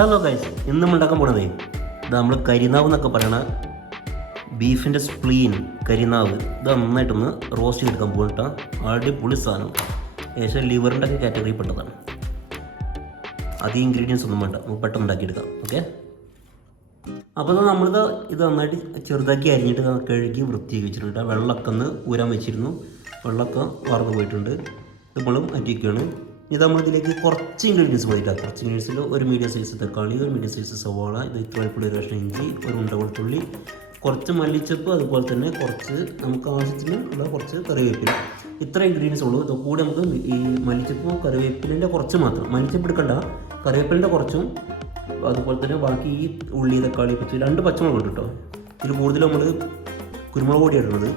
Hello guys, ഇന്ന് നമ്മൾ ഉണ്ടാക്കാൻ പോണതേ ഇത് നമ്മൾ കരിനാവ് എന്നൊക്കെ പറയണ ബീഫിൻ്റെ സ്പ്ലീൻ കരിനാവ് ഇത് നന്നായിട്ടൊന്ന് റോസ്റ്റ് ചെയ്തെടുക്കാൻ പോകട്ടോ. അടിപൊളി സാധനം, ഏകദേശം ലിവറിൻ്റെ ഒക്കെ കാറ്റഗറി പെട്ടതാണ്. അധികം ഇൻഗ്രീഡിയൻസ് ഒന്നും വേണ്ട, നമുക്ക് പെട്ടെന്ന് ഉണ്ടാക്കിയെടുക്കാം. ഓക്കെ, അപ്പോൾ നമ്മളിത് ഇത് നന്നായിട്ട് ചെറുതാക്കി അരിഞ്ഞിട്ട് കഴുകി വൃത്തിയാക്കി വെച്ചിട്ടുണ്ട്. വെള്ളമൊക്കെ ഒന്ന് ഊരാൻ വെച്ചിരുന്നു, വെള്ളമൊക്കെ വാർന്നു പോയിട്ടുണ്ട്. നമ്മളും അറ്റിക്കുകയാണ്. ഇത് നമ്മളിതിലേക്ക് കുറച്ച് ഇൻഗ്രീഡിയൻസ് മതിയിട്ടാണ്. കുറച്ച് ഇൻഗ്രീഡിയൻസിൽ ഒരു മീഡിയം സൈസ് തക്കാളി, ഒരു മീഡിയം സൈസ് സവാള, ഇത് ഇത്രപ്പുള്ളി ഒരു കഷ്ണം ഇഞ്ചി, ഒരു ഉണ്ട വെളുത്തുള്ളി, കുറച്ച് മല്ലിച്ചപ്പ്, അതുപോലെ തന്നെ കുറച്ച് നമുക്ക് ആവശ്യത്തിന് ഉള്ള കുറച്ച് കറിവേപ്പില. ഇത്ര ഇൻഗ്രീഡിയൻസ് ഉള്ളൂ. ഇത് കൂടി നമുക്ക് ഈ മല്ലിച്ചപ്പും കറിവേപ്പിലിൻ്റെ കുറച്ച് മാത്രം, മല്ലിച്ചപ്പ് എടുക്കണ്ട, കറിവേപ്പിലിൻ്റെ കുറച്ചും, അതുപോലെ തന്നെ ബാക്കി ഈ ഉള്ളി തക്കാളി പച്ച 2 പച്ചമുളക് ഉണ്ട് കേട്ടോ. ഇതിൽ കൂടുതൽ നമ്മൾ കുരുമുളക് പൊടി ഇടുന്നത്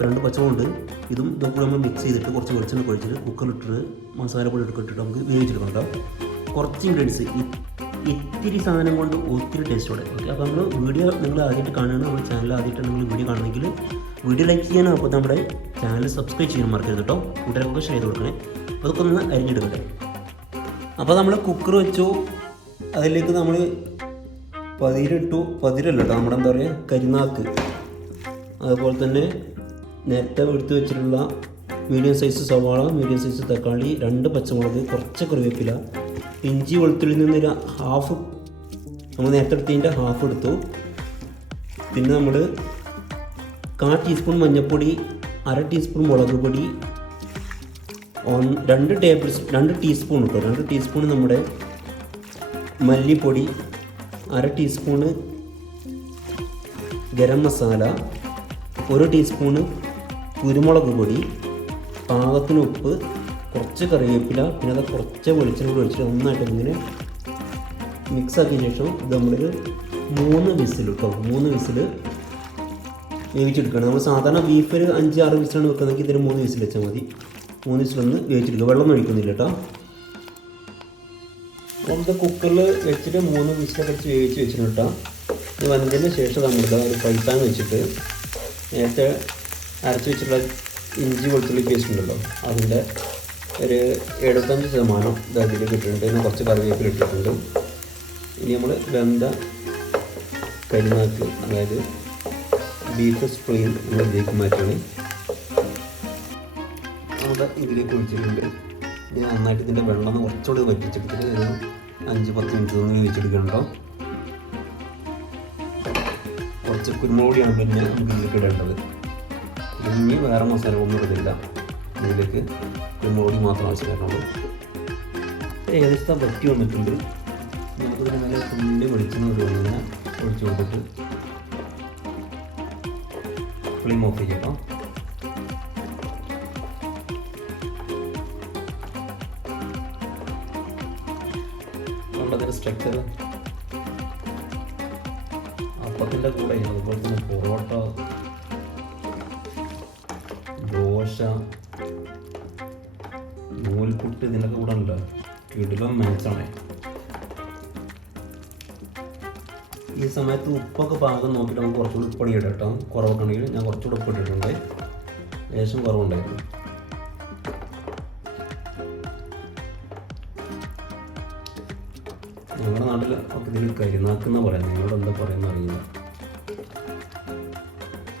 2 പച്ചമുളകുണ്ട്. ഇതൊക്കെ നമ്മൾ മിക്സ് ചെയ്തിട്ട് കുറച്ച് വെളിച്ചെണ്ണ കുഴിച്ചിട്ട് കുക്കറിലിട്ട് മസാലപ്പൊടി ഇട്ടിട്ട് നമുക്ക് വേവിച്ചെടുക്കണം കേട്ടോ. കുറച്ച് ഇൻഗ്രീഡിയൻസ്, ഇത്തിരി സാധനം കൊണ്ട് ഒത്തിരി ടേസ്റ്റോടെ. ഓക്കെ, അപ്പോൾ നമ്മൾ വീഡിയോ നിങ്ങൾ ആദ്യമായിട്ട് കാണുകയാണ്, നമ്മുടെ ചാനൽ ആദ്യമായിട്ട് നിങ്ങൾ വീഡിയോ കാണണമെങ്കിൽ വീഡിയോ ലൈക്ക് ചെയ്യാനും അപ്പോൾ നമ്മുടെ ചാനൽ സബ്സ്ക്രൈബ് ചെയ്യാൻ മറക്കരുത് കേട്ടോ. കൂട്ടുകാർക്കൊക്കെ ഷെയർ ചെയ്ത് കൊടുക്കണേ. അതൊക്കെ ഒന്ന് അരിഞ്ഞെടുക്കട്ടെ. അപ്പോൾ നമ്മൾ കുക്കർ വെച്ചു, അതിലേക്ക് നമ്മൾ പതിരല്ല കേട്ടോ, നമ്മുടെ എന്താ പറയുക കരിനാക്ക്, അതുപോലെ തന്നെ നേരത്തെ എടുത്ത് വെച്ചിട്ടുള്ള മീഡിയം സൈസ് സവാള, മീഡിയം സൈസ് തക്കാളി, 2 പച്ചമുളക്, കുറച്ച് കറിവേപ്പില, ഇഞ്ചി വെളുത്തുള്ളിൽ നിന്നൊരു ഹാഫ്, നമ്മൾ നേരത്തെ എടുത്തതിൻ്റെ ഹാഫ് എടുത്തു. പിന്നെ നമ്മൾ 1/4 ടീസ്പൂൺ മഞ്ഞൾപ്പൊടി, 1/2 ടീസ്പൂൺ മുളക് പൊടി, 2 ടീസ്പൂൺ കേട്ടോ, 2 ടീസ്പൂൺ നമ്മുടെ മല്ലിപ്പൊടി, 1/2 ടീസ്പൂണ് ഗരം മസാല, 1 ടീസ്പൂണ് കുരുമുളക് പൊടി, പാകത്തിന് ഉപ്പ്, കുറച്ച് കറിവേപ്പില, പിന്നെ അത് കുറച്ച് വെളിച്ചെണ്ണ കൂടി ഒഴിച്ചിട്ട് നന്നായിട്ട് ഇങ്ങനെ മിക്സ് ആക്കിയ ശേഷം ഇത് നമ്മളൊരു 3 വിസിൽ കേട്ടോ, 3 വിസിൽ വേവിച്ചെടുക്കണം. നമ്മൾ സാധാരണ ബീഫ് 5-6 വിസിലാണ് വെക്കുന്നതെങ്കിൽ ഇതിന് 3 വിസിൽ വെച്ചാൽ മതി. 3 വിസിലൊന്ന് വേവിച്ചെടുക്കുക, വെള്ളം ഒഴിക്കുന്നില്ല കേട്ടോ. നമുക്ക് കുക്കറിൽ വെച്ചിട്ട് 3 വിസിലൊക്കെ വെച്ച് വേവിച്ച് വെച്ചിട്ട് കേട്ടോ. ഇത് വന്നതിന് ശേഷം നമ്മളിത് ഒരു പൈത്താൻ വെച്ചിട്ട് നേരത്തെ അരച്ച് വെച്ചിട്ടുള്ള ഇഞ്ചി വെളുത്തുള്ളി പേസ്റ്റ് ഉണ്ടല്ലോ, അതിൻ്റെ ഒരു 75% ഇത് അതിലേക്ക് ഇട്ടിട്ടുണ്ട്. പിന്നെ കുറച്ച് കറിവേപ്പില ഇട്ടിട്ടുണ്ട്. ഇനി നമ്മൾ വെന്ത കരിനാക്ക്, അതായത് ബീഫ് സ്പ്ലീൻ നമ്മൾ ഇതിലേക്ക് മാറ്റുകയാണ്. നമ്മുടെ ഇതിലേക്ക് ഒഴിച്ചിട്ടുണ്ട്. ഇത് നന്നായിട്ട് ഇതിൻ്റെ വെള്ളം കുറച്ചുകൂടി വറ്റിച്ചെടുത്തിട്ട് ഒരു 5-10 മിനിറ്റ് ഒന്ന് വേവിച്ചെടുക്കണോ. കുറച്ച് കുരുമുളക് പൊടിയാണ് പിന്നെ നമുക്ക് ഇതിലേക്ക് ഇടേണ്ടത്. ഇനി വേറെ മസാല ഒന്നും ഇടുന്നില്ല, ഇതിലേക്ക് കുരുമുളക് പൊടി മാത്രം ആവശ്യം വരണുള്ളൂ. ഏകദേശം വറ്റി വന്നിട്ടുണ്ട്. നമുക്കിതിന് നല്ല തുള്ളി വെളിച്ചെണ്ണ ഇങ്ങനെ ഒഴിച്ചു കൊടുത്തിട്ട് ഫ്ലെയിം ഓഫ് ചെയ്യട്ടോ. അതിൻ്റെ സ്ട്രക്ചർ അപ്പത്തിൻ്റെ കൂടെ, അതുപോലെ തന്നെ പൊറോട്ട, ദോശ, നൂൽപുട്ട്, ഇതിൻ്റെയൊക്കെ കൂടെ ഉണ്ട്. കിടിലം മാച്ചാണ്. ഈ സമയത്ത് ഉപ്പൊക്കെ പാകം നോക്കിയിട്ട് നമുക്ക് കുറച്ചുകൂടി ഉപ്പടി ഇടാം കേട്ടോ. കുറവൊക്കെ ഉണ്ടെങ്കിൽ ഞാൻ കുറച്ചുകൂടി ഉപ്പ് ഇട്ടിട്ടുണ്ട്, ലേശം കുറവുണ്ടായിരുന്നു. ഞങ്ങളുടെ നാട്ടിൽ ഒക്കെ ഇതിൽ കരിനാക്കെന്ന് പറയാം, നിങ്ങളോട് എന്താ പറയുന്നത് അറിയില്ല.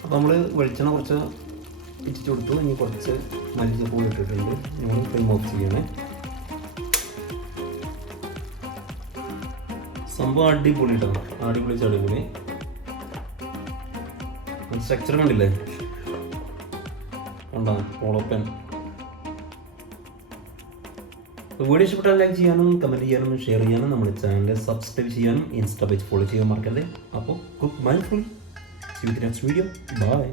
അപ്പോൾ നമ്മൾ വെളിച്ചെണ്ണ കുറച്ച് ഇറ്റിച്ച് കൊടുത്തു. ഇനി കുറച്ച് മല്ലിച്ചപ്പ് ഇട്ടിട്ടുണ്ട്. നമ്മൾ ഫ്ലെയിം ഓഫ് ചെയ്യണേ. സംഭവം അടിപൊളി കേട്ടോ, അടിപൊളി അടിപൊളി. സ്ട്രക്ചർ കണ്ടില്ലേ, കണ്ടോ ഓളപ്പൻ. വീഡിയോ ഇഷ്ടപ്പെട്ടാൽ ലൈക്ക് ചെയ്യാനും കമൻറ്റ് ചെയ്യാനും ഷെയർ ചെയ്യാനും നമ്മുടെ ചാനൽ സബ്സ്ക്രൈബ് ചെയ്യാനും ഇൻസ്റ്റാ പേജ് ഫോളോ ചെയ്യാൻ മറക്കരുത്. അപ്പോൾ cook mindful. See you in the next video. Bye.